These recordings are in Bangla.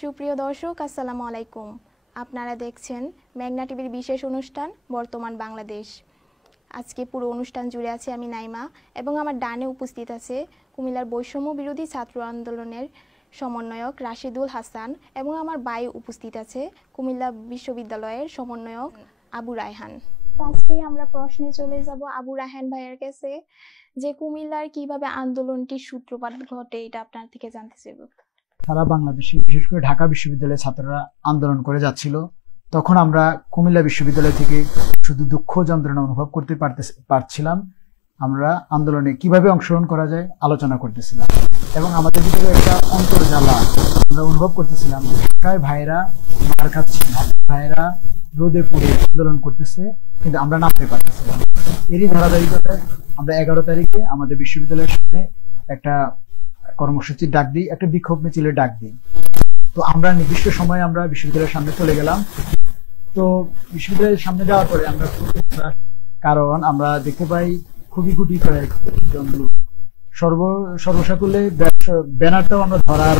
সুপ্রিয় দর্শক, আসসালামু আলাইকুম। আপনারা দেখছেন মেঘনা টিভির বিশেষ অনুষ্ঠান বর্তমান বাংলাদেশ। আজকে পুরো অনুষ্ঠান জুড়ে আছে আমি নাইমা এবং আমার ডানে উপস্থিত আছে কুমিল্লার বৈষম্য বিরোধী ছাত্র আন্দোলনের সমন্বয়ক রাশিদুল হাসান এবং আমার ভাই উপস্থিত আছে কুমিল্লা বিশ্ববিদ্যালয়ের সমন্বয়ক আবু রায়হান। আজকে আমরা প্রশ্নে চলে যাব আবু রায়হান ভাইয়ের কাছে, যে কুমিল্লার কিভাবে আন্দোলনটির সূত্রপাত ঘটে এটা আপনার থেকে জানতে চাইব। সারা বাংলাদেশে বিশেষ করে ঢাকা বিশ্ববিদ্যালয়ের ছাত্ররা আন্দোলন করে যাচ্ছিল। তখন আমরা কুমিল্লা বিশ্ববিদ্যালয় থেকে শুধু দুঃখ যন্ত্রণা অনুভব করতে পারছিলাম। আমরা আন্দোলনে কিভাবে অংশগ্রহণ করা যায় আলোচনা করতেছিলাম এবং আমাদের ভিতরে একটা অন্তর্জালা আমরা অনুভব করতেছিলাম যে ঢাকায় ভাইয়েরা মার খাচ্ছে, ভাইয়েরা রোদে পুড়ে আন্দোলন করতেছে, কিন্তু আমরা নামতে পারতেছিলাম। এরই ধারাবাহিকতায় আমরা 11 তারিখে আমাদের বিশ্ববিদ্যালয়ের সামনে একটা কর্মসূচির ডাক দিই, একটা বিক্ষোভ মিছিলের ডাক দিই। তো আমরা নির্দিষ্ট সময়ে আমরা বিশ্ববিদ্যালয়ের সামনে চলে গেলাম। তো বিশ্ববিদ্যালয়ের সামনে যাওয়ার পরে আমরা কারণ আমরা দেখতে পাই খুবই গুটি কয়েকজন লোক, সর্বসাকুল্যে ব্যানারটাও আমরা ধরার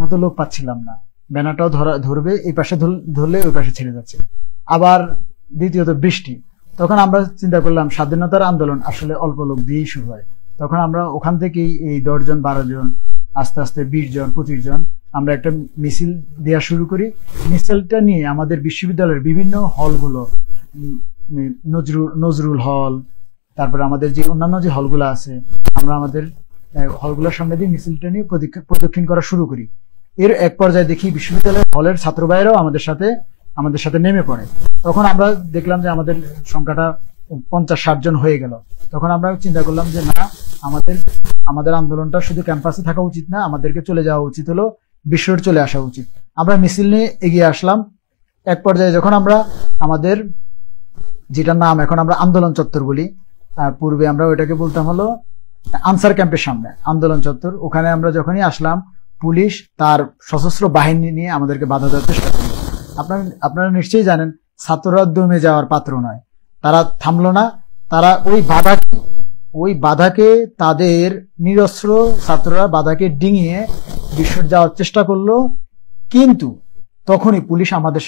মতো লোক পাচ্ছিলাম না। ব্যানারটাও ধরবে, এই পাশে ধরলে ওই পাশে ছেড়ে যাচ্ছে। আবার দ্বিতীয়ত বৃষ্টি। তখন আমরা চিন্তা করলাম স্বাধীনতার আন্দোলন আসলে অল্প লোক দিয়েই শুরু হয়। তখন আমরা ওখান থেকেই এই 10 জন 12 জন আস্তে আস্তে 20 জন 25 জন আমরা একটা মিছিল দেওয়া শুরু করি। মিছিলটা নিয়ে আমাদের বিশ্ববিদ্যালয়ের বিভিন্ন হলগুলো, নজরুল হল, তারপরে আমাদের যে অন্যান্য যে হলগুলো আছে, আমরা আমাদের হলগুলোর সামনে দিয়ে মিছিলটা নিয়ে প্রদক্ষিণ করা শুরু করি। এর এক পর্যায়ে দেখি বিশ্ববিদ্যালয়ের হলের ছাত্র ভাইয়েরাও আমাদের সাথে নেমে পড়ে। তখন আমরা দেখলাম যে আমাদের সংখ্যাটা 50-60 জন হয়ে গেল। তখন আমরা চিন্তা করলাম যে না, আমাদের আন্দোলনটা শুধু ক্যাম্পাসে থাকা উচিত না, আমাদেরকে চলে যাওয়া উচিত, হলো বিশ্ব রোড চলে আসা উচিত। আমরা মিছিল নিয়ে এগিয়ে আসলাম। এক পর্যায়ে যখন আমরা আমাদের যেটা নাম এখন আমরা আন্দোলন চত্বর বলি, পূর্বে আমরা ওইটাকে বলতাম হলো আনসার ক্যাম্পের সামনে আন্দোলন চত্বর, ওখানে আমরা যখনই আসলাম পুলিশ তার সশস্ত্র বাহিনী নিয়ে আমাদেরকে বাধা দেওয়ার চেষ্টা করল। আপনারা নিশ্চয়ই জানেন ছাত্ররা দমে যাওয়ার পাত্র নয়, তারা থামলো না। তারা ওই বাধাকে তাদের নিরস্ত্র ছাত্ররা বাধাকে ডিঙিয়ে বিশ্ব যাওয়ার চেষ্টা করলো। কিন্তু তখনই পুলিশ আমাদের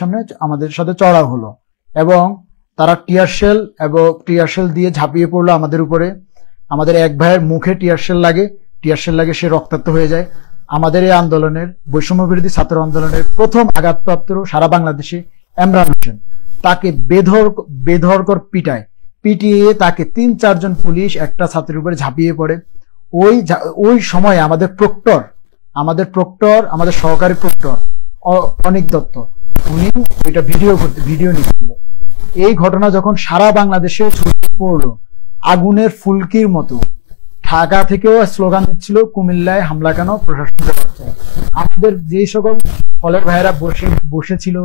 সাথে চড়াও হলো এবং তারা টিয়ারশেল দিয়ে ঝাঁপিয়ে পড়লো আমাদের উপরে। আমাদের এক ভাইয়ের মুখে টিয়ারশেল লাগে, সে রক্তাক্ত হয়ে যায়। আমাদের এই আন্দোলনের বৈষম্য বিরোধী ছাত্র আন্দোলনের প্রথম আঘাতপ্রাপ্ত সারা বাংলাদেশে এমরান হোসেন, তাকে বেধড়কর পিটিয়ে তাকে 3-4 জন পুলিশ একটা ছাত্রের উপরে ঝাঁপিয়ে পড়ে। ওই সময় আমাদের সহকারী প্রক্টর অনিক দত্ত, উনি ওইটা ভিডিও নিচ্ছিল। এই ঘটনা যখন সারা বাংলাদেশে ছড়িয়ে পড়লো আগুনের ফুলকির মতো, ঢাকা থেকেও স্লোগান দিচ্ছিল কুমিল্লায় হামলা কেন, প্রশাসন। আমাদের যে সকল হলের ভাইয়েরা বসেছিল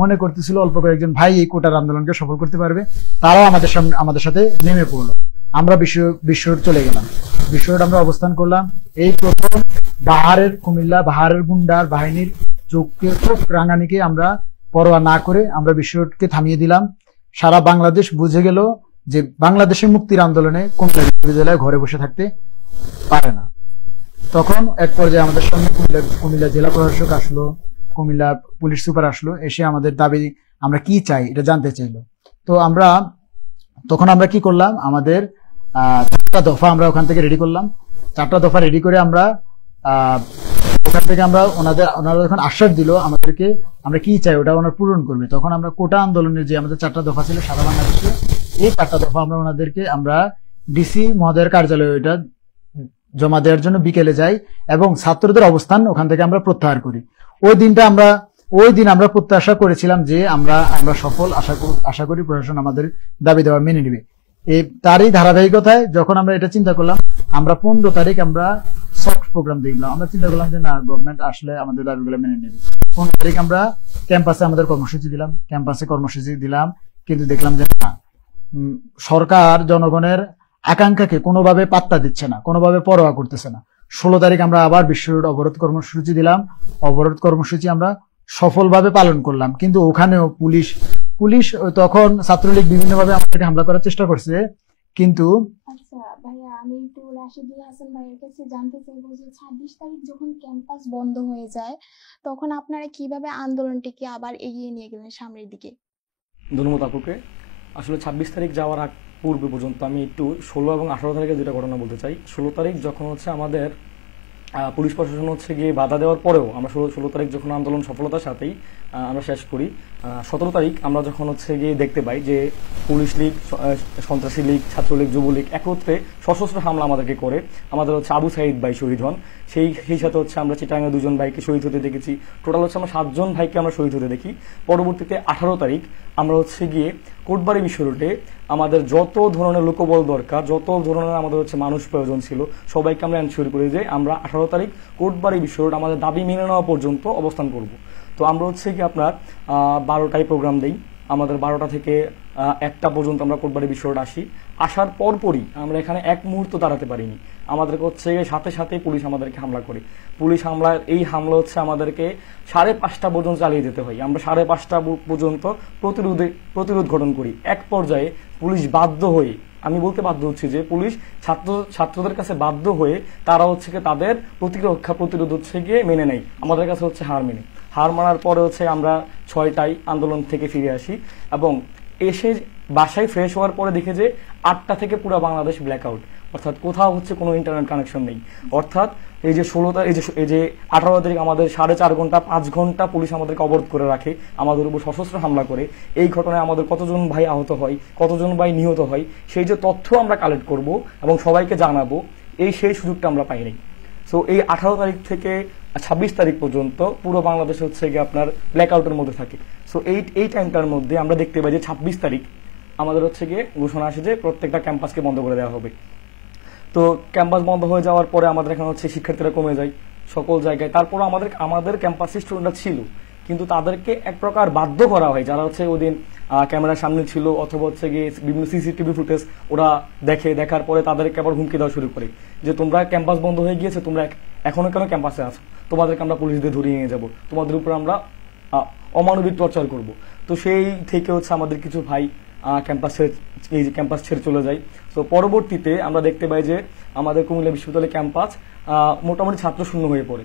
মনে করতেছিল অল্প কয়েকজন ভাই এই কোটার আন্দোলনকে সফল করতে পারবে, তারাও আমাদের সাথে নেমে পড়লো। আমরা বিশ্ব রোড চলে গেলাম। বিশ্ব রোড আমরা অবস্থান করলাম। এই প্রথম কুমিল্লা বাহারের গুন্ডার বাহিনীর চোখ রাঙানিকে আমরা পরোয়া না করে আমরা বিশ্ব রোডকে থামিয়ে দিলাম। সারা বাংলাদেশ বুঝে গেল যে বাংলাদেশের মুক্তির আন্দোলনে কুমিল্লা বিশ্ববিদ্যালয়ে ঘরে বসে থাকতে পারে না। তখন এক পর্যায়ে আমাদের সঙ্গে কুমিল্লা জেলা প্রশাসক আসলো, কুমিল্লা পুলিশ সুপার আসলো, এসে আমাদের দাবি আমরা কি চাই এটা জানতে চাইলো। তো তখন আমরা কি করলাম, আমাদের 4টা দফা আমরা ওখান থেকে রেডি করলাম। 4টা দফা রেডি করে আমরা ওখান থেকে ওনারা যখন আশ্বাস দিল আমাদেরকে আমরা কি চাই ওটা ওনারা পূরণ করবে, তখন আমরা কোটা আন্দোলনের যে আমাদের 4টা দফা ছিল সারা বাংলাদেশে, এই 4টা দফা আমরা ডিসি মহোদয়ের কার্যালয়ে ওইটা জমা দেওয়ার জন্য বিকেলে যাই এবং ছাত্রদের অবস্থান ওখান থেকে আমরা প্রত্যাহার করি। ওই দিন আমরা প্রত্যাশা করেছিলাম যে আমরা সফল, আশা করি প্রশাসন আমাদের দাবি দেওয়া মেনে নেবে। তারই ধারাবাহিকতায় যখন আমরা এটা চিন্তা করলাম, আমরা 15 তারিখ আমরা সফট প্রোগ্রাম দেখলাম। আমরা চিন্তা করলাম যে না, গভর্নমেন্ট আসলে আমাদের দাবিগুলো মেনে নেবে। 15 তারিখ আমরা ক্যাম্পাসে আমাদের কর্মসূচি দিলাম, কিন্তু দেখলাম যে না, সরকার জনগণের আকাঙ্ক্ষাকে কোনোভাবে পাত্তা দিচ্ছে না, কোনোভাবে পরোয়া করতেছে না। 16 তারিখ আমরা আবার বিশ্ব রোড অবরোধ কর্মসূচি দিলাম। অবরোধ কর্মসূচি আমরা সফলভাবে পালন করলাম, কিন্তু ওখানেও পুলিশ তখন ছাত্রলীগ বিভিন্নভাবে আমাদেরকে হামলা করার চেষ্টা করছে। কিন্তু আচ্ছা ভাইয়া, আমি একটু রাশিদুল হাসান ভাইয়ের কাছে জানতে চাইবো যে 26 তারিখ যখন ক্যাম্পাস বন্ধ হয়ে যায় তখন আপনারা কিভাবে আন্দোলনটিকে আবার এগিয়ে নিয়ে গেলেন সামনের দিকে? ধন্যবাদ আপুকে। আসলে 26 তারিখ যাওয়ার আগ পূর্বে পর্যন্ত আমি একটু 16 এবং 18 তারিখে দুটা ঘটনা বলতে চাই। 16 তারিখ যখন হচ্ছে আমাদের পুলিশ প্রশাসন হচ্ছে গিয়ে বাধা দেওয়ার পরেও আমরা 16 তারিখ যখন আন্দোলন সফলতার সাথেই আমরা শেষ করি। 17 তারিখ আমরা যখন হচ্ছে গিয়ে দেখতে পাই যে পুলিশ লীগ, সন্ত্রাসী লীগ, ছাত্রলীগ, যুবলীগ একত্রে সশস্ত্র হামলা আমাদেরকে করে। আমাদের হচ্ছে আবু সাইদ ভাই শহীদ হন, সেই সাথে হচ্ছে আমরা চিটাগাঙ্গে 2জন ভাইকে শহীদ হতে দেখেছি। টোটাল হচ্ছে আমরা 7জন ভাইকে আমরা শহীদ হতে দেখি। পরবর্তীতে 18 তারিখ আমরা হচ্ছে গিয়ে কোটবাড়ি বিশ্ব রোডে আমাদের যত ধরনের লোকবল দরকার, যত ধরনের আমাদের হচ্ছে মানুষ প্রয়োজন ছিল, সবাইকে আমরা এনশিওর করে যে আমরা 18 তারিখ কোটবাড়ি বিশ্ব রোড আমাদের দাবি মেনে নেওয়া পর্যন্ত অবস্থান করব। তো আমরা হচ্ছে কি আপনার 12টায় প্রোগ্রাম দেই। আমাদের 12টা থেকে 1টা পর্যন্ত আমরা কোটবাড়ি বিশ্ব রোড আসি। আসার পরপরই আমরা এখানে এক মুহূর্ত দাঁড়াতে পারিনি। আমাদেরকে হচ্ছে সাথে সাথে পুলিশ আমাদেরকে হামলা করে। পুলিশ হামলার এই হামলা হচ্ছে আমাদেরকে 5:30 পর্যন্ত চালিয়ে যেতে হয়। আমরা 5:30 পর্যন্ত প্রতিরোধ গঠন করি। এক পর্যায়ে পুলিশ বাধ্য হয়ে, আমি বলতে বাধ্য হচ্ছি যে পুলিশ ছাত্রদের কাছে বাধ্য হয়ে তারা হচ্ছে তাদের প্রতিরোধ হচ্ছে গিয়ে মেনে নেয়, আমাদের কাছে হচ্ছে হার মানার পরে হচ্ছে আমরা 6টায় আন্দোলন থেকে ফিরে আসি এবং এসে বাসায় ফ্রেশ হওয়ার পরে দেখে যে 8টা থেকে পুরো বাংলাদেশ ব্ল্যাকআউট, অর্থাৎ কোথাও হচ্ছে কোনো ইন্টারনেট কানেকশন নেই। অর্থাৎ এই যে 18 তারিখ আমাদের 4.5 ঘন্টা 5 ঘন্টা পুলিশ আমাদেরকে অবরোধ করে রাখে, আমাদের উপর সশস্ত্র হামলা করে। এই ঘটনায় আমাদের কতজন ভাই আহত হয়, কতজন ভাই নিহত হয়, সেই যে তথ্য আমরা কালেক্ট করব এবং সবাইকে জানাবো, সেই সুযোগটা আমরা পাই নাই। সো এই 18 তারিখ থেকে 26 তারিখ পর্যন্ত পুরো বাংলাদেশ হচ্ছে গিয়ে আপনার ব্ল্যাকআউটের মধ্যে থাকে। সো এই টাইমটার মধ্যে আমরা দেখতে পাই যে 26 তারিখ আমাদের হচ্ছে গিয়ে ঘোষণা আসে যে প্রত্যেকটা ক্যাম্পাসকে বন্ধ করে দেওয়া হবে। তো ক্যাম্পাস বন্ধ হয়ে যাওয়ার পরে আমাদের এখানে হচ্ছে শিক্ষার্থীরা কমে যায় সকল জায়গায়। তারপর আমাদের ক্যাম্পাসে স্টুডেন্টরা ছিল, কিন্তু তাদেরকে এক প্রকার বাধ্য করা হয়, যারা হচ্ছে ওদিন ক্যামেরার সামনে ছিল অথবা হচ্ছে গিয়ে বিভিন্ন সিসিটিভি ফুটেজ ওরা দেখার পরে তাদেরকে আবার হুমকি দেওয়া শুরু করে যে তোমরা ক্যাম্পাস বন্ধ হয়ে গিয়েছে, তোমরা এখনো কেন ক্যাম্পাসে আছো, তোমাদেরকে আমরা পুলিশ দিয়ে ধরিয়ে নিয়ে যাবো, তোমাদের উপর আমরা অমানবিক টর্চার করব। তো সেই থেকে হচ্ছে আমাদের কিছু ভাই ক্যাম্পাস ছেড়ে চলে যায়। তো পরবর্তীতে আমরা দেখতে পাই যে আমাদের কুমিল্লা বিশ্ববিদ্যালয় ক্যাম্পাস মোটামুটি ছাত্র শূন্য হয়ে পড়ে।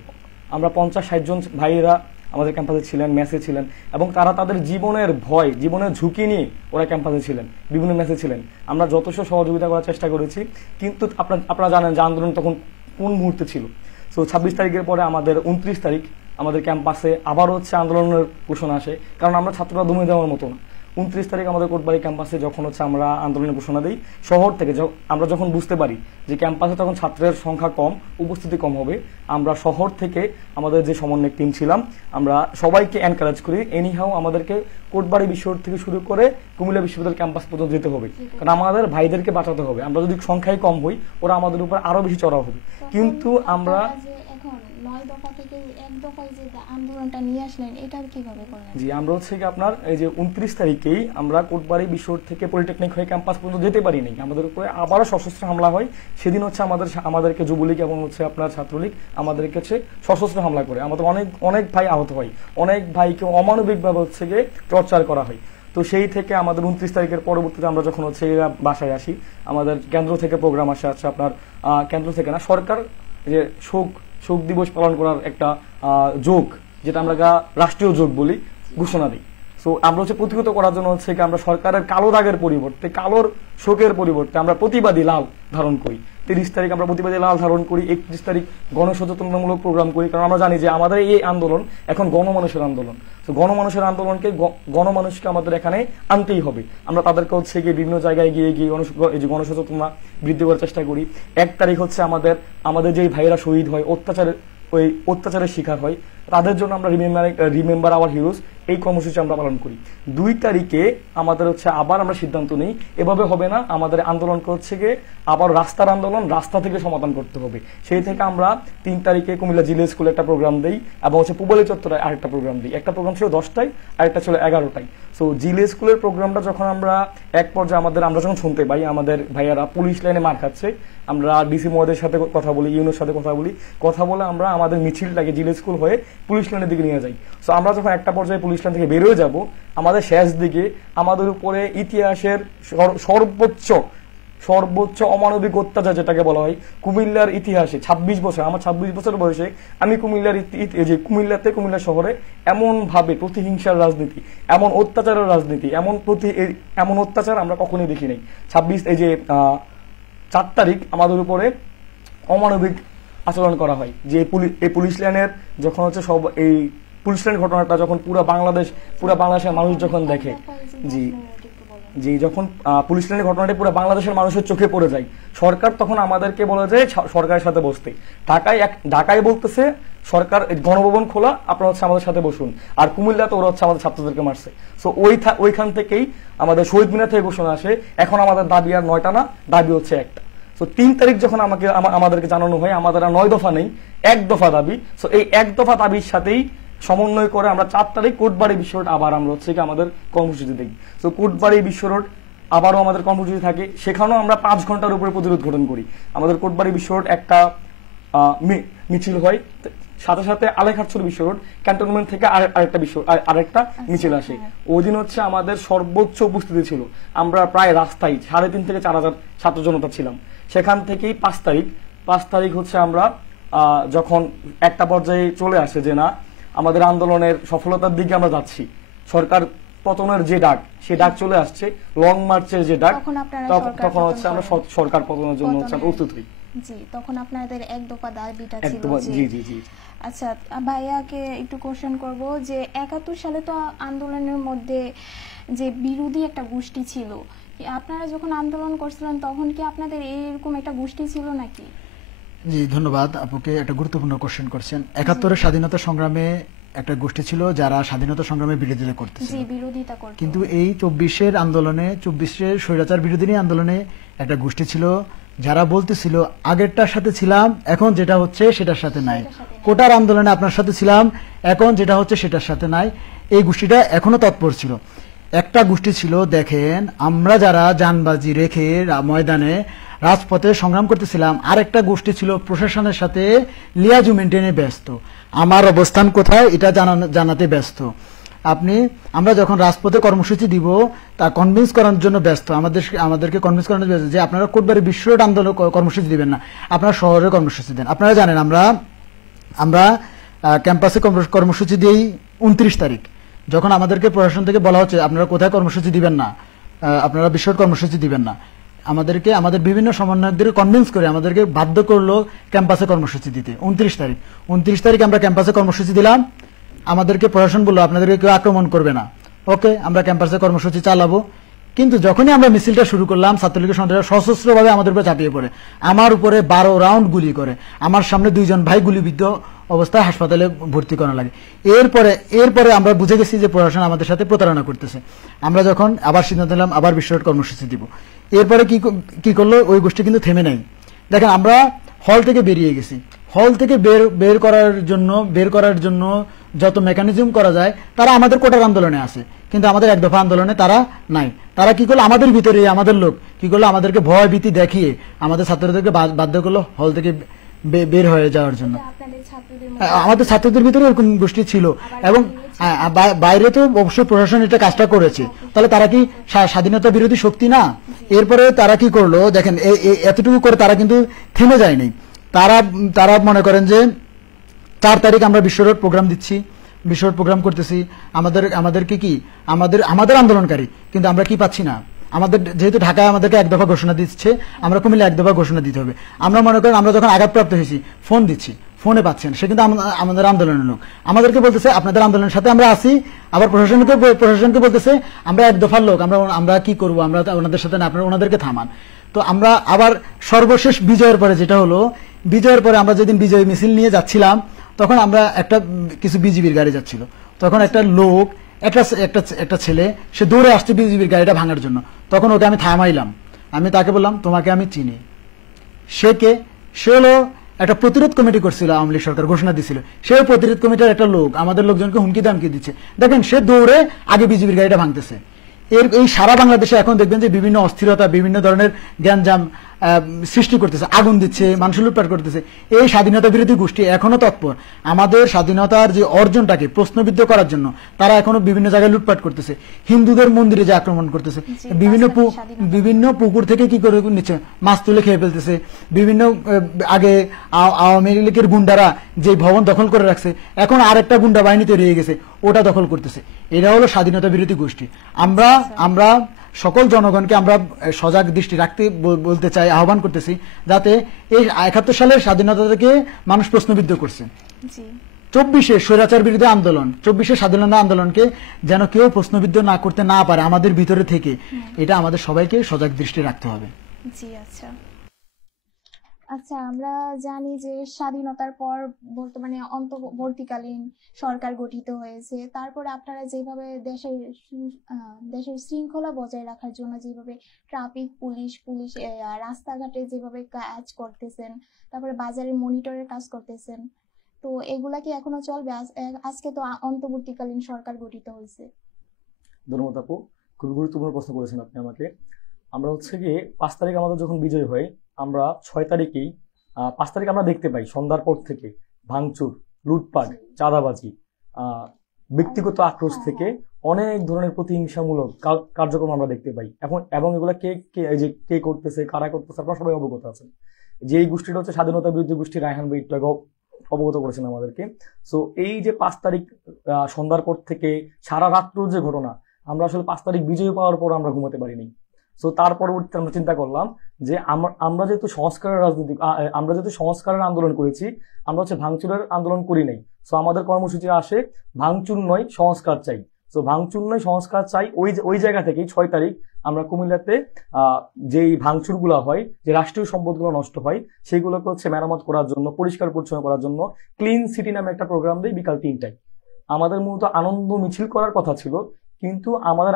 আমরা 50-60 জন ভাইয়েরা আমাদের ক্যাম্পাসে ছিলেন, মেসে ছিলেন এবং তারা তাদের জীবনের ভয়, জীবনের ঝুঁকি নিয়ে ওরা ক্যাম্পাসে ছিলেন, বিভিন্ন মেসে ছিলেন। আমরা যথেষ্ট সহযোগিতা করার চেষ্টা করেছি, কিন্তু আপনারা জানেন যে আন্দোলন তখন কোন মুহূর্তে ছিল। সো 26 তারিখের পরে আমাদের 29 তারিখ আমাদের ক্যাম্পাসে আবার হচ্ছে আন্দোলনের ঘোষণা আসে, কারণ আমরা ছাত্ররা দমে দেওয়ার মতো না। 29 তারিখ আমাদের কোটবাড়ি ক্যাম্পাসে যখন হচ্ছে আমরা আন্দোলনের ঘোষণা দিই, শহর থেকে আমরা যখন বুঝতে পারি যে ক্যাম্পাসে তখন ছাত্রের সংখ্যা কম, উপস্থিতি কম হবে, আমরা শহর থেকে আমাদের যে সমন্বয়ক টিম ছিলাম আমরা সবাইকে এনকারেজ করি এনিহাও আমাদেরকে কোটবাড়ি বিশ্ববিদ্যালয় থেকে শুরু করে কুমিল্লা বিশ্ববিদ্যালয় ক্যাম্পাস পর্যন্ত যেতে হবে, কারণ আমাদের ভাইদেরকে বাঁচাতে হবে। আমরা যদি সংখ্যায় কম হই ওরা আমাদের উপর আরো বেশি চড়াও হবে। কিন্তু আমরা 9 দফা থেকে 1 দফায় যে আন্দোলনটা নিয়ে আসলেন, এটা কিভাবে করলেন? জি, আমরা হচ্ছে কি আপনার এই যে 29 তারিখেই আমরা কোটবাড়ি বিশ্ববিদ্যালয় থেকে পলিটেকনিক হয়ে ক্যাম্পাস পর্যন্ত যেতে পারিনি, আমাদের উপরে আবারও সশস্ত্র হামলা হয়। সেদিন হচ্ছে আমাদেরকে যুবলীগ এবং হচ্ছে আপনার ছাত্রলীগ আমাদের কাছে সশস্ত্র হামলা করে, আমাদের অনেক ভাই আহত হয়, অনেক ভাইকে অমানবিকভাবে হচ্ছে গিয়ে টর্চার করা হয়। তো সেই থেকে আমাদের 29 তারিখের পরবর্তীতে আমরা যখন হচ্ছে বাসায় আসি, আমাদের কেন্দ্র থেকে প্রোগ্রাম আসে, আছে আপনার কেন্দ্র থেকে না, সরকার যে শোক দিবস পালন করার একটা যোগ, যেটা আমরা রাষ্ট্রীয় যোগ বলি, ঘোষণা দিই। সো আমরা হচ্ছে প্রতিহত করার জন্য হচ্ছে আমরা সরকারের কালো দাগের পরিবর্তে, কালোর শোকের পরিবর্তে আমরা প্রতিবাদী লাল ধারণ করি। 30 তারিখ আমরা প্রতিবাদী লাল ধারণ করি। 31 তারিখ গণসচেতনতামূলক প্রোগ্রাম করি, কারণ আমরা জানি যে আমাদের এই আন্দোলন এখন গণমানুষের আন্দোলন। তো গণমানুষের আন্দোলনকে গণমানুষকে আমাদের এখানে আনতেই হবে। আমরা তাদেরকে হচ্ছে গিয়ে বিভিন্ন জায়গায় গিয়ে এই যে গণসচেতনতা বৃদ্ধি করার চেষ্টা করি। 1 তারিখ হচ্ছে আমাদের যে ভাইয়েরা শহীদ হয়, অত্যাচারের শিকার হয়, তাদের জন্য আমরা রিমেম্বার আওয়ার হিরোজ এই কর্মসূচি আমরা পালন করি। 2 তারিখে আমাদের হচ্ছে আবার আমরা সিদ্ধান্ত নিই এভাবে হবে না, আমাদের আন্দোলনকে হচ্ছে গিয়ে আবার রাস্তার আন্দোলন, রাস্তা থেকে সমাধান করতে হবে। সেই থেকে আমরা 3 তারিখে কুমিল্লা জিলা স্কুলে একটা প্রোগ্রাম দিই এবং হচ্ছে পুবালি চত্বরে আরেকটা প্রোগ্রাম দিই। একটা প্রোগ্রাম ছিল 10টায়, আরেকটা ছিল 11টায়। সো জিলা স্কুলের প্রোগ্রামটা যখন আমরা এক পর্যায়ে আমরা যখন শুনতে পাই আমাদের ভাইয়ারা পুলিশ লাইনে মার খাচ্ছে, আমরা ডিসি মহোদয়ের সাথে কথা বলি, ইউনোর সাথে কথা বলে আমরা আমাদের মিছিলটাকে জিলা স্কুল হয়ে পুলিশ লাইনের দিকে নিয়ে যাই। সো আমরা যখন একটা পর্যায়ে পুলিশ লাইন থেকে বেরোয় যাব, আমাদের শেষ দিকে আমাদের উপরে ইতিহাসের সর্বোচ্চ সর্বোচ্চ অমানবিক অত্যাচার যেটাকে বলা হয় কুমিল্লার ইতিহাসে 26 বছর, আমার 26 বছর বয়সে আমি কুমিল্লাতে, কুমিল্লা শহরে এমন ভাবে প্রতিহিংসার রাজনীতি, এমন অত্যাচারের রাজনীতি, এমন অত্যাচার আমরা কখনোই দেখি নাই। 4 তারিখ আমাদের উপরে অমানবিক আচরণ করা হয়, যে এই পুলিশ লাইনের যখন হচ্ছে সব এই পুলিশ লাইন ঘটনাটা যখন পুরো বাংলাদেশের মানুষ যখন দেখে, যখন পুলিশ লাইনের ঘটনাটি পুরো বাংলাদেশের মানুষের চোখে পড়ে যায়, সরকার তখন আমাদেরকে বলে যে সরকারের সাথে বসতে। ঢাকায় বলতেছে সরকার গণভবন খোলা, আপনারা হচ্ছে আমাদের সাথে বসুন, আর কুমিল্লাতে ওরা হচ্ছে আমাদের ছাত্রদেরকে মারছে। সো ওইখান থেকেই আমাদের শহীদ মিনার থেকে ঘোষণা আসে, এখন আমাদের দাবি আর 9টা না, দাবি হচ্ছে একটা। তো 3 তারিখ যখন আমাদেরকে জানানো হয় আমাদের আর 9 দফা নেই, 1 দফা দাবি। তো এই 1 দফা দাবির সাথেই সমন্বয় করে আমরা 4 তারিখ কোটবাড়ি বিশ্ব রোড আবার আমরা হচ্ছে কি আমাদের কর্মসূচি দেখি। তো কোটবাড়ি বিশ্ব রোড আবারও আমাদের কর্মসূচি থাকে, সেখানেও আমরা 5 ঘন্টার উপরে প্রতিরোধ গঠন করি। আমাদের কোটবাড়ি বিশ্ব রোড একটা মিছিল হয়, সাথে সাথে আলেখাচ্ছর বিশ্ব রোড ক্যান্টনমেন্ট থেকে আরেকটা মিছিল আসে। ওই দিন হচ্ছে আমাদের সর্বোচ্চ উপস্থিতি ছিল, আমরা প্রায় রাস্তায় 3,500 থেকে 4,000 ছাত্র জনতা ছিলাম। সেখান থেকেই 5 তারিখ হচ্ছে আমরা যখন একটা পর্যায়ে চলে আসে যে না, আমাদের আন্দোলনের সফলতার দিকে আমরা যাচ্ছি, সরকার পতনের যে ডাক, সে ডাক চলে আসছে, লং মার্চের যে ডাক, তখন হচ্ছে আমরা সরকার পতনের জন্য হচ্ছে প্রস্তুত হই। জি, তখন আপনাদের 1 দফা দাবিটা ছিল। জি। আচ্ছা ভাইয়াকে একটু কোশ্চেন করব যে 71 সালে তো আন্দোলনের মধ্যে যে বিরোধী একটা গোষ্ঠী ছিল, আপনারা যখন আন্দোলন করছিলেন তখন কি আপনাদের এরকম একটা গোষ্ঠী ছিল নাকি? জি, ধন্যবাদ আপুকে, একটা গুরুত্বপূর্ণ কোশ্চেন করছেন। 71-এর স্বাধীনতা সংগ্রামে একটা গোষ্ঠী ছিল যারা স্বাধীনতা সংগ্রামে বিরোধিতা করতেছিল, কিন্তু এই 24-এর আন্দোলনে, 24-এর স্বৈরাচার বিরোধী আন্দোলনে একটা গোষ্ঠী ছিল যারা বলতেছিল আগেরটার সাথে ছিলাম, এখন যেটা হচ্ছে সেটার সাথে নাই। কোটার আন্দোলনে আপনার সাথে ছিলাম, এখন যেটা হচ্ছে সেটার সাথে নাই। এই গোষ্ঠীটা এখনো তৎপর ছিল। একটা গোষ্ঠী ছিল, দেখেন আমরা যারা জানবাজি রেখে ময়দানে রাজপথে সংগ্রাম করতেছিলাম, আরেকটা গোষ্ঠী ছিল প্রশাসনের সাথে লিয়াজু মেনটেনে ব্যস্ত, আমার অবস্থান কোথায় এটা জানাতে ব্যস্ত। আমরা যখন রাজপথে কর্মসূচি দিব তা কনভিন্স করার জন্য ব্যস্ত, আমাদেরকে কনভিন্স করার জন্য ব্যস্ত যে আপনারা কোটবাড়ি বিশ্ব রোড আন্দোলন কর্মসূচি দিবেন না, আপনারা শহরে কর্মসূচি দেন। আপনারা জানেন আমরা ক্যাম্পাসে কর্মসূচি দিই 29 তারিখ, যখন আমাদেরকে প্রশাসন থেকে বলা হচ্ছে আপনারা কোথায় কর্মসূচি দিবেন না, আপনারা বিশ্ব রোড কর্মসূচি দিবেন না, আমাদের বিভিন্ন সমন্বয়কদের কনভিন্স করে আমাদেরকে বাধ্য করলো ক্যাম্পাসে কর্মসূচি দিতে। 29 তারিখ আমরা ক্যাম্পাসে কর্মসূচি দিলাম, আমাদেরকে প্রশাসন বললো আপনাদেরকে কেউ আক্রমণ করবে না, ওকে আমরা ক্যাম্পাসে কর্মসূচি চালাবো। কিন্তু যখনই আমরা মিছিলটা শুরু করলাম, ছাত্রলীগের সন্ত্রাসীরা সশস্ত্রভাবে আমাদের উপরে ঝাঁপিয়ে পড়ে, আমার উপরে 12 রাউন্ড গুলি করে, আমার সামনে 2 জন ভাই গুলিবিদ্ধ অবস্থায় হাসপাতালে ভর্তি করা লাগে। এরপরে আমরা বুঝে গেছি যে প্রশাসন আমাদের সাথে প্রতারণা করতেছে। আমরা যখন আবার সিদ্ধান্ত নিলাম আবার বিশ্ব রোড কর্মসূচি দিব, এরপরে কি করলো ওই গোষ্ঠী কিন্তু থেমে নাই। দেখেন আমরা হল থেকে বেরিয়ে গেছি, হল থেকে বের করার জন্য যত মেকানিজম করা যায় তারা আমাদের কোটার আন্দোলনে আছে, কিন্তু আমাদের 1 দফা আন্দোলনে তারা নাই। তারা কি করলো, আমাদের ভিতরে আমাদের লোক কি করলো, আমাদেরকে ভয় ভীতি দেখিয়ে আমাদের ছাত্রদেরকে বাধ্য করলো হল থেকে বের হয়ে যাওয়ার জন্য। আমাদের ছাত্রদের ভিতরে এরকম গোষ্ঠী ছিল, এবং বাইরে তো অবশ্যই প্রশাসন এটা কাজটা করেছে, তাহলে তারা কি স্বাধীনতা বিরোধী শক্তি না? এরপরে তারা কি করলো দেখেন, এতটুকু করে তারা কিন্তু থেমে যায়নি। তারা মনে করেন যে 4 তারিখ আমরা বিশ্ব রোড প্রোগ্রাম দিচ্ছি, বিশ্ব রোড প্রোগ্রাম করতেছি, আমাদেরকে কি আমাদের আন্দোলনকারী, কিন্তু আমরা কি পাচ্ছি না, আমাদের যেহেতু ঢাকায় আমাদেরকে 1 দফা ঘোষণা দিচ্ছে, আমরা কুমিল্লা 1 দফা ঘোষণা দিতে হবে। আমরা মনে করেন আমরা যখন আঘাতপ্রাপ্ত হয়েছি ফোন দিচ্ছি, ফোনে পাচ্ছেন, সে কিন্তু আমাদের আন্দোলনের লোক, আমাদেরকে বলতেছে আপনাদের আন্দোলনের সাথে আমরা আছি, আবার প্রশাসনকে বলতেছে আমরা 1 দফার লোক, আমরা কি করব, আমরা ওনাদের সাথে না, আপনারা ওনাদেরকে থামান। তো আমরা আবার সর্বশেষ বিজয়ের পরে যেটা হলো, বিজয়ের পরে আমরা যেদিন বিজয় মিছিল নিয়ে যাচ্ছিলাম, তখন আমরা কিছু বিজিবির গাড়ি যাচ্ছিল, তখন একটা লোক একটা ছেলে সে দৌড়ে আসছে বিজিবির গাড়িটা ভাঙার জন্য, তখন ওকে আমি থামাইলাম, আমি তাকে বললাম তোমাকে আমি চিনি। সে হলো একটা প্রতিরোধ কমিটি করছিল, আওয়ামী লীগ সরকার ঘোষণা দিছিল, সে প্রতিরোধ কমিটির একটা লোক, আমাদের লোকজনকে হুমকি দামকি দিচ্ছে। দেখেন সে দৌড়ে আগে বিজিবির গাড়িটা ভাঙতেছে। এই সারা বাংলাদেশে এখন দেখবেন যে বিভিন্ন অস্থিরতা, বিভিন্ন ধরনের গ্যাঞ্জাম সৃষ্টি করতেছে, আগুন দিচ্ছে, মানুষ লুটপাট করতেছে। এই স্বাধীনতা বিরোধী গোষ্ঠী এখনো তৎপর আমাদের স্বাধীনতার যে অর্জনটাকে প্রশ্নবিদ্ধ করার জন্য। তারা এখনো বিভিন্ন জায়গায় লুটপাট করতেছে, হিন্দুদের মন্দিরে যে আক্রমণ করতেছে, বিভিন্ন পুকুর থেকে কি করে নিচ্ছে, মাছ তুলে খেয়ে ফেলতেছে। বিভিন্ন আগে আওয়ামী লীগের গুন্ডারা যে ভবন দখল করে রাখছে, এখন আরেকটা গুন্ডা বাহিনী তৈরি হয়ে গেছে, ওটা দখল করতেছে। এরা হলো স্বাধীনতা বিরোধী গোষ্ঠী। আমরা সকল জনগণকে আমরা সজাগ দৃষ্টি রাখতে বলতে চাই, আহ্বান করতেছি, যাতে এই 71 সালের স্বাধীনতা থেকে মানুষ প্রশ্নবিদ্ধ করছে। 24-এ স্বৈরাচার বিরোধী আন্দোলন, 24-এ স্বাধীনতা আন্দোলনকে যেন কেউ প্রশ্নবিদ্ধ না করতে না পারে আমাদের ভিতরে থেকে, এটা আমাদের সবাইকে সজাগ দৃষ্টি রাখতে হবে। জি আচ্ছা আচ্ছা, আমরা জানি যে স্বাধীনতার পর বর্তমানে অন্তর্বর্তীকালীন সরকার গঠিত হয়েছে। তারপরে আপনারা যেভাবে দেশের শৃঙ্খলা বজায় রাখার জন্য যেভাবে ট্রাফিক পুলিশ রাস্তাঘাটে যেভাবে কাজ করতেছেন, তারপরে বাজারে মনিটরের কাজ করতেছেন, তো এগুলা কি এখনো চলবে? আজকে তো অন্তর্বর্তীকালীন সরকার গঠিত হয়েছে। ধন্যবাদ আপু, খুবই গুরুত্বপূর্ণ প্রশ্ন করেছেন আপনি আমাকে। আমরা হচ্ছে গিয়ে 5 তারিখ আমাদের যখন বিজয় হয়, আমরা 6 তারিখেই 5 তারিখ আমরা দেখতে পাই সন্ধ্যার পর থেকে ভাঙচুর, লুটপাট, চাঁদাবাজি, ব্যক্তিগত আক্রোশ থেকে অনেক ধরনের প্রতিহিংসামূলক কার্যক্রম আমরা দেখতে পাই। এবং এগুলা কে করতেছে, কারা করতেছে, আপনারা সবাই অবগত আছেন। যে এই গোষ্ঠীটা হচ্ছে স্বাধীনতা বিরোধী গোষ্ঠী, রায়হান ভাই একটু অবগত করেছেন আমাদেরকে। সো এই যে 5 তারিখ সন্ধ্যার পর থেকে সারা রাত্র যে ঘটনা, আমরা আসলে 5 তারিখ বিজয় পাওয়ার পর আমরা ঘুমাতে পারিনি। সো তার পরবর্তীতে আমরা চিন্তা করলাম যে আমরা যেহেতু সংস্কারের আন্দোলন করেছি, আমরা হচ্ছে ভাঙচুরের আন্দোলন করি নাই। সো আমাদের কর্মসূচি আসে ভাঙচুর নয় সংস্কার চাই। সো ভাঙচুর নয় সংস্কার চাই, ওই জায়গা থেকেই 6 তারিখ আমরা কুমিল্লাতে যেই ভাঙচুরগুলো হয়, যে রাষ্ট্রীয় সম্পদগুলো নষ্ট হয়, সেইগুলোকে হচ্ছে মেরামত করার জন্য, পরিষ্কার পরিচ্ছন্ন করার জন্য ক্লিন সিটি নামে একটা প্রোগ্রাম দিই বিকাল 3টায়। আমাদের মূলত আনন্দ মিছিল করার কথা ছিল, কিন্তু আমাদের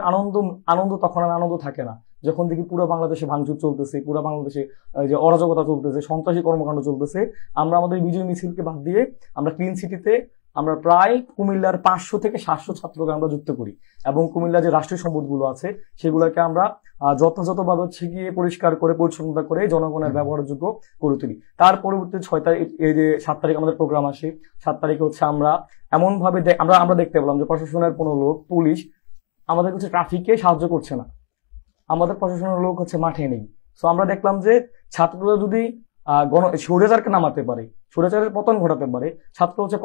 আনন্দ তখন আর আনন্দ থাকে না যখন দেখি পুরো বাংলাদেশে ভাঙচুর চলতেছে, পুরো বাংলাদেশে যে অরাজকতা চলতেছে, সন্ত্রাসী কর্মকাণ্ড চলতেছে। আমরা আমাদের বিজয় মিছিলকে বাদ দিয়ে আমরা ক্লিন সিটিতে আমরা প্রায় কুমিল্লার 500 থেকে 700 ছাত্রকে আমরা যুক্ত করি, এবং কুমিল্লার যে রাষ্ট্রীয় সম্পদগুলো আছে সেগুলোকে আমরা যথাযথভাবে হচ্ছে গিয়ে পরিষ্কার করে পরিচ্ছন্নতা করে জনগণের ব্যবহারযোগ্য করে তুলি। তার পরবর্তী 6 তারিখ, এই যে 7 তারিখ আমাদের প্রোগ্রাম আসে, 7 তারিখে হচ্ছে আমরা এমন ভাবে আমরা দেখতে পেলাম যে প্রশাসনের কোনো লোক, পুলিশ আমাদের হচ্ছে ট্রাফিকে সাহায্য করছে না, আমাদের প্রশাসনের লোক হচ্ছে মাঠে নেই। সো আমরা দেখলাম যে ছাত্ররা যদি স্বৈরাচারকে নামাতে পারে, স্বৈরাচারের পতন ঘটাতে পারে, ছাত্র হচ্ছে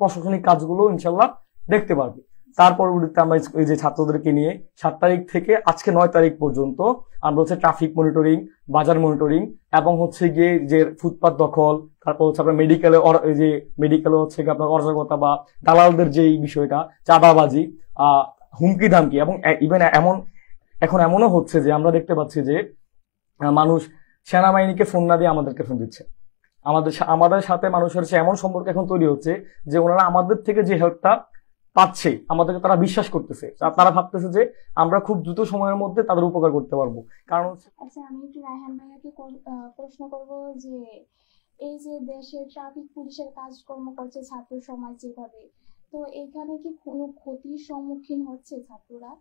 প্রশাসনিক কাজগুলো ইনশাল্লাহ দেখতে পারবে। তার পরবর্তীতে আমরা এই যে ছাত্রদেরকে নিয়ে 7 তারিখ থেকে আজকে 9 তারিখ পর্যন্ত আমরা হচ্ছে ট্রাফিক মনিটরিং, বাজার মনিটরিং, এবং হচ্ছে গিয়ে যে ফুটপাত দখল, তারপর হচ্ছে আপনার মেডিকেলে হচ্ছে আপনার অরাজকতা বা দালালদের যে বিষয়টা, চাঁদাবাজি, হুমকি ধামকি, এবং ইভেন এখন এমনও হচ্ছে যে আমরা দেখতে পাচ্ছি যে মানুষ সেনাবাহিনীকে ফোন না দিয়ে আমাদেরকে ফোন দিচ্ছে। আমাদের সাথে মানুষের এমন সম্পর্ক এখন তৈরি হচ্ছে যে ওনারা আমাদের থেকে যে হেল্পটা পাচ্ছে, আমাদেরকে তারা বিশ্বাস করতেছে, তারা ভাবতেছে যে আমরা খুব দ্রুত সময়ের মধ্যে তাদের উপকার করতে পারবো। কারণ আচ্ছা, আমি একটু রায়হান ভাইয়াকে প্রশ্ন করব যে এই যে দেশে ট্রাফিক পুলিশের কাজকর্ম করছে ছাত্র সমাজ যেভাবে, তো এখানে কি কোনো ক্ষতির সম্মুখীন হচ্ছে ছাত্ররা?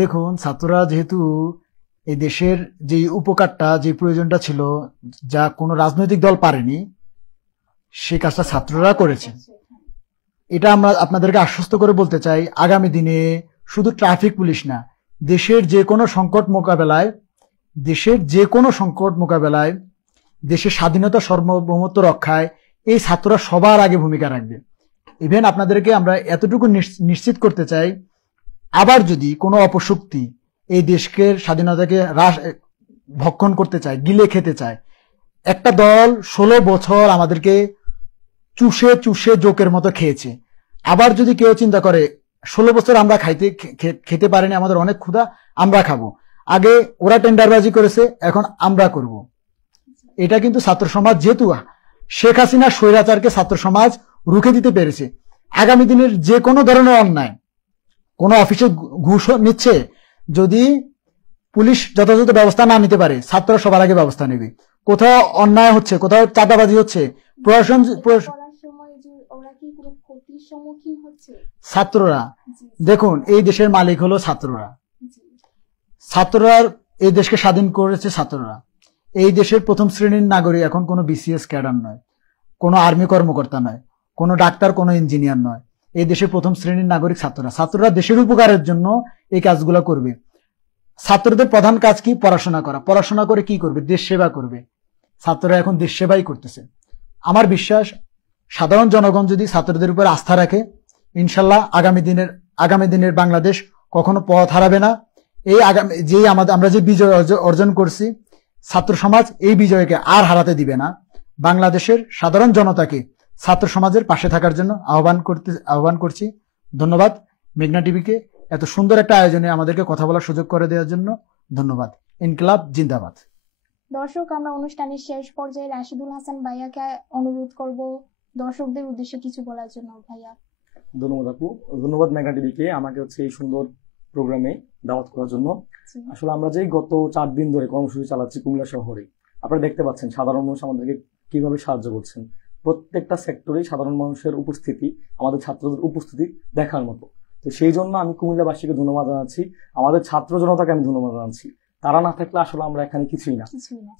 দেখুন, ছাত্ররা যেহেতু এই দেশের যে উপকারটা, যে প্রয়োজনটা ছিল, যা কোনো রাজনৈতিক দল পারেনি, সেই কাজটা ছাত্ররা করেছে। এটা আমরা আপনাদেরকে আশ্বস্ত করে বলতে চাই, আগামী দিনে শুধু ট্রাফিক পুলিশ না, দেশের যে কোনো সংকট মোকাবেলায়, দেশের স্বাধীনতা সার্বভৌমত্ব রক্ষায় এই ছাত্ররা সবার আগে ভূমিকা রাখবে। ইভেন আপনাদেরকে আমরা এতটুকু নিশ্চিত করতে চাই, আবার যদি কোনো অপশক্তি এই দেশকে স্বাধীনতাকে ভক্ষণ করতে চায়, গিলে খেতে চায়, একটা দল 16 বছর আমাদেরকে চুষে চুষে জোকের মতো খেয়েছে। আবার যদি কেউ চিন্তা করে 16 বছর আমরা খেতে পারিনি, আমাদের অনেক ক্ষুধা, আমরা খাবো, আগে ওরা টেন্ডারবাজি করেছে, এখন আমরা করব, এটা কিন্তু ছাত্র সমাজ, যেহেতু শেখ হাসিনা স্বৈরাচারকে ছাত্র সমাজ রুখে দিতে পেরেছে, আগামী দিনের যে কোনো ধরনের অন্যায়, কোনো অফিসে ঘুষ নিচ্ছে, যদি পুলিশ যথাযথ ব্যবস্থা না নিতে পারে, ছাত্ররা সবার আগে ব্যবস্থা নেবে। কোথাও অন্যায় হচ্ছে, কোথাও চাঁদাবাজি হচ্ছে, প্রশাসন ছাত্ররা, দেখুন এই দেশের মালিক হলো ছাত্ররা। এই দেশকে স্বাধীন করেছে ছাত্ররা। এই দেশের প্রথম শ্রেণীর নাগরিক এখন কোনো বিসিএস ক্যাডার নয়, কোনো আর্মি কর্মকর্তা নয়, কোনো ডাক্তার, কোনো ইঞ্জিনিয়ার নয়। এই দেশের প্রথম শ্রেণীর নাগরিক ছাত্ররা। ছাত্ররা দেশের উপকারের জন্য এই কাজগুলো করবে। ছাত্রদের প্রধান কাজ কি? পড়াশোনা করা। পড়াশোনা করে কি করবে? দেশ সেবা করবে। ছাত্ররা এখন দেশ সেবাই করতেছে। আমার বিশ্বাস, সাধারণ জনগণ যদি ছাত্রদের উপর আস্থা রাখে, ইনশাল্লাহ আগামী দিনের বাংলাদেশ কখনো পথ হারাবে না। এই আমরা যে বিজয় অর্জন করছি, ছাত্র সমাজ এই বিজয়কে আর হারাতে দিবে না। বাংলাদেশের সাধারণ জনতাকে ছাত্র সমাজের পাশে থাকার জন্য আহ্বান করছি। ধন্যবাদ মেঘনা টিভিকে এত সুন্দর একটা আয়োজনে আমাদেরকে কথা বলার সুযোগ করে দেওয়ার জন্য। ধন্যবাদ। ইনকিলাব জিন্দাবাদ। দর্শক, আমরা অনুষ্ঠানের শেষ পর্যায়ে রাশিদুল হাসান ভাইয়াকে অনুরোধ করব দর্শকদের উদ্দেশ্যে কিছু বলার জন্য। ভাইয়া। ধন্যবাদ আপু, ধন্যবাদ মেঘনা টিভিকে আমাকে এই সুন্দর প্রোগ্রামে দাওয়াত করার জন্য। আসলে আমরা যে গত 4 দিন ধরে কর্মসূচি চালাচ্ছি কুমিল্লা শহরে, আপনারা দেখতে পাচ্ছেন সাধারণ মানুষ আমাদেরকে কিভাবে সাহায্য করছেন। প্রত্যেকটা সেক্টরেই সাধারণ মানুষের উপস্থিতি, আমাদের ছাত্রদের উপস্থিতি দেখার মতো। তো সেই জন্য আমি কুমিল্লাবাসীকে ধন্যবাদ জানাচ্ছি, আমাদের ছাত্র জনতাকে আমি ধন্যবাদ জানাচ্ছি। তারা না থাকলে আসলে আমরা এখানে কিছুই না।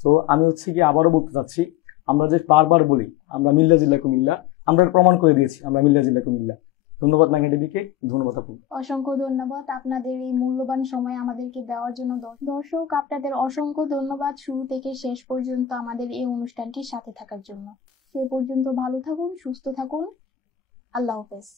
তো আমি কি আবারও বলতে চাচ্ছি, আমরা যে বারবার বলি আমরা মিল্লা জিল্লা কুমিল্লা, আমরা প্রমাণ করে দিয়েছি আমরা মিল্লা জিল্লা কুমিল্লা। ধন্যবাদ মেঘনা টিভিকে, ধন্যবাদ আপু। অসংখ্য ধন্যবাদ আপনাদের এই মূল্যবান সময় আমাদেরকে দেওয়ার জন্য। দর্শক, আপনাদের অসংখ্য ধন্যবাদ শুরু থেকে শেষ পর্যন্ত আমাদের এই অনুষ্ঠানটির সাথে থাকার জন্য। সে পর্যন্ত ভালো থাকুন, সুস্থ থাকুন। আল্লাহ হাফেজ।